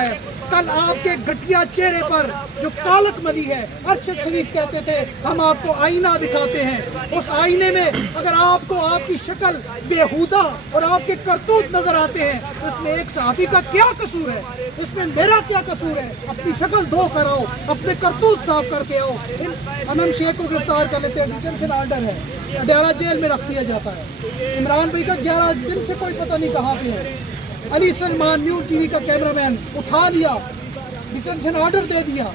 کرنا ہے۔ کل آپ کے گھٹیا چہرے پر جو کالک ملی ہے، ارشد شریف کہتے تھے ہم آپ کو آئینہ دکھاتے ہیں، اس آئینے میں اگر آپ کو آپ کی شکل بےہودہ اور آپ کے کرتوت نظر آتے ہیں تو اس میں ایک صحافی کا کیا قصور ہے؟ اس میں میرا کیا قصور ہے؟ اپنی شکل دھو کر آؤ، اپنے کرتوت صاف کر کے آؤ۔ امن شیخ کو گرفتار کر لیتے ہیں، ڈیٹینشن آرڈر ہے، اڈیالہ جیل میں رکھ دیا جاتا ہے۔ عمران بھائی کا 11 دن سے کوئی پتہ نہیں کہاں پہ ہے۔ علی سلمان نیو ٹی وی کا کیمرہ مین اٹھا لیا، ڈیٹینشن آرڈر دے دیا۔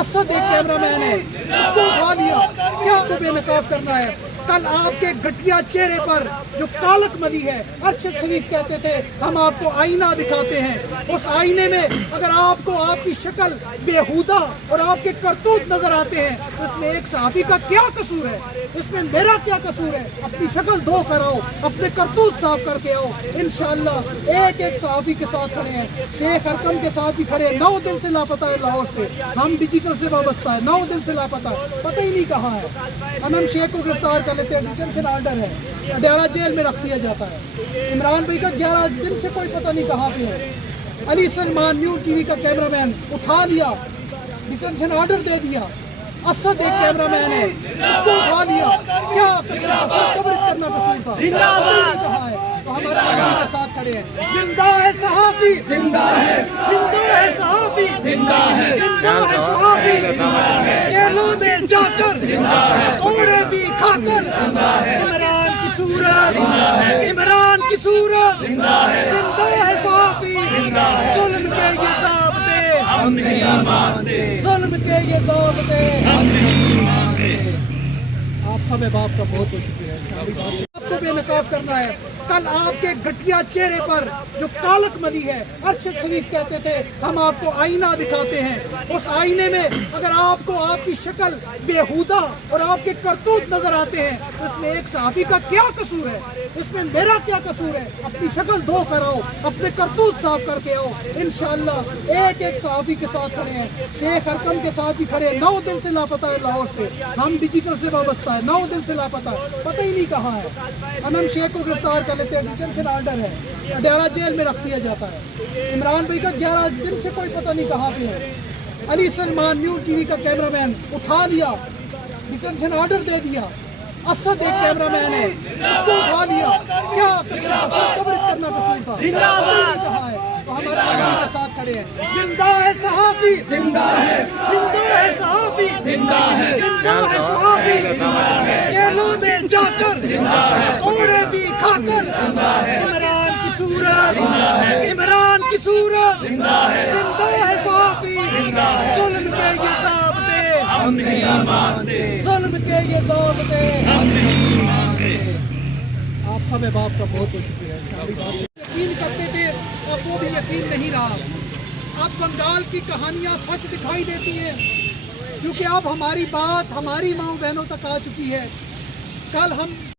اسد ایک کیمرہ مین ہے، اس کو اٹھا لیا۔ کیا کو بے نقاب کرنا ہے؟ کل آپ کے گھٹیا چہرے پر جو کالک ملی ہے، ارشد شریف کہتے تھے ہم آپ کو آئینہ دکھاتے ہیں، اس آئینے میں اگر آپ کو آپ کی شکل بےہودہ اور آپ کے کرتوت نظر آتے ہیں تو اس میں ایک صحافی کا کیا قصور ہے؟ اس میں میرا کیا قصور ہے؟ اپنی شکل دھو کر آؤ، اپنے کرتوت صاف کر کے آؤ۔ انشاءاللہ ایک ایک صحافی کے ساتھ کھڑے ہیں، شیخ ارکم کے ساتھ بھی کھڑے ہیں، 9 دن سے لاپتہ ہے لاہور سے، ہم ڈیجیٹل سے وابستہ ہے، 9 دن سے لاپتہ ہے، پتہ ہی نہیں کہاں ہے۔ امن شیخ کو گرفتار کر لیتے ہیں، ڈیٹینشن آرڈر ہے، اڈیالہ جیل میں رکھ دیا جاتا ہے۔ عمران بھائی کا 11 دن سے کوئی پتہ نہیں کہاں پہ ہے۔ علی سلمان نیو ٹی وی کا کیمرہ مین اٹھا لیا، ڈیٹینشن آرڈر دے دیا۔ اسد ایک کیمرہ مین ہے، اس کو اٹھا لیا۔ کیا کوریج کرنا قصور تھا؟ کہاں ہے؟ تو ہمارے صحافی کے ساتھ کھڑے ہیں، زندہ ہے صحافی، زندہ ہے، زندہ ہے صحافی، زندہ ہے، زندہ ہے صحافی، جیلوں میں جا کر کوڑے بھی کھا کر عمران کی صورت، عمران کی صورت، زندہ ہے صحافی، ظلم کے یہ ضابطے ہم نہیں مانتے، ظلم کے یہ ضابطے ہم نہیں مانتے۔ آپ سب باپ کا بہت بہت شکریہ۔ آپ کو بے نقاب کرنا ہے۔ کل آپ کے گھٹیا چہرے پر جو کالک ملی ہے، ارشد شریف کہتے تھے ہم آپ کو آئینہ دکھاتے ہیں، اس آئینے میں اگر آپ کو آپ کی شکل بےہودہ اور آپ کے کرتوت نظر آتے ہیں تو اس میں ایک صحافی کا کیا قصور ہے؟ اس میں میرا کیا قصور ہے؟ اپنی شکل دھو کر آؤ، اپنے کرتوت صاف کر کے آؤ۔ انشاءاللہ ایک ایک صحافی کے ساتھ کھڑے ہیں، شیخ ارکم کے ساتھ بھی کھڑے ہیں، 9 دن سے لاپتہ ہے لاہور سے، ہم ڈیجیٹل سے وابستہ ہے، 9 دن سے لاپتہ ہے، پتہ ہی نہیں کہاں ہے۔ امن شیخ کو گرفتار کر لیتے ہیں، ڈیٹینشن آرڈر ہے، اڈیالہ جیل میں رکھ دیا جاتا ہے۔ عمران بھائی کا 11 دن سے کوئی پتہ نہیں کہاں پہ ہے۔ علی سلمان نیو ٹی وی کا کیمرہ مین اٹھا لیا، ڈیٹینشن آرڈر دے دیا۔ اسد ایک کیمرہ مین ہے، اس کو اٹھا لیا۔ کیا کوریج کرنا قصور تھا؟ کہاں ہے؟ تو ہمارے صحافی کے ساتھ کھڑے ہیں، زندہ ہے صحافی، زندہ ہے، زندہ ہے صحافی، زندہ ہے، زندہ ہے صحافی، جیلوں میں جا کر کوڑے بھی کھا کر عمران کی صورت، عمران کی صورت، زندہ ہے صحافی، ظلم کے یہ ضابطے ہم نہیں مانتے، ظلم کے یہ ضابطے ہم نہیں مانتے۔ آپ سب باپ کا بہت بہت شکریہ۔ یقین کرتے تھے اب وہ بھی یقین نہیں رہا، اب بنگال کی کہانیاں سچ دکھائی دیتی ہیں، کیونکہ اب ہماری بات ہماری ماؤں بہنوں تک آ چکی ہے۔ کل ہم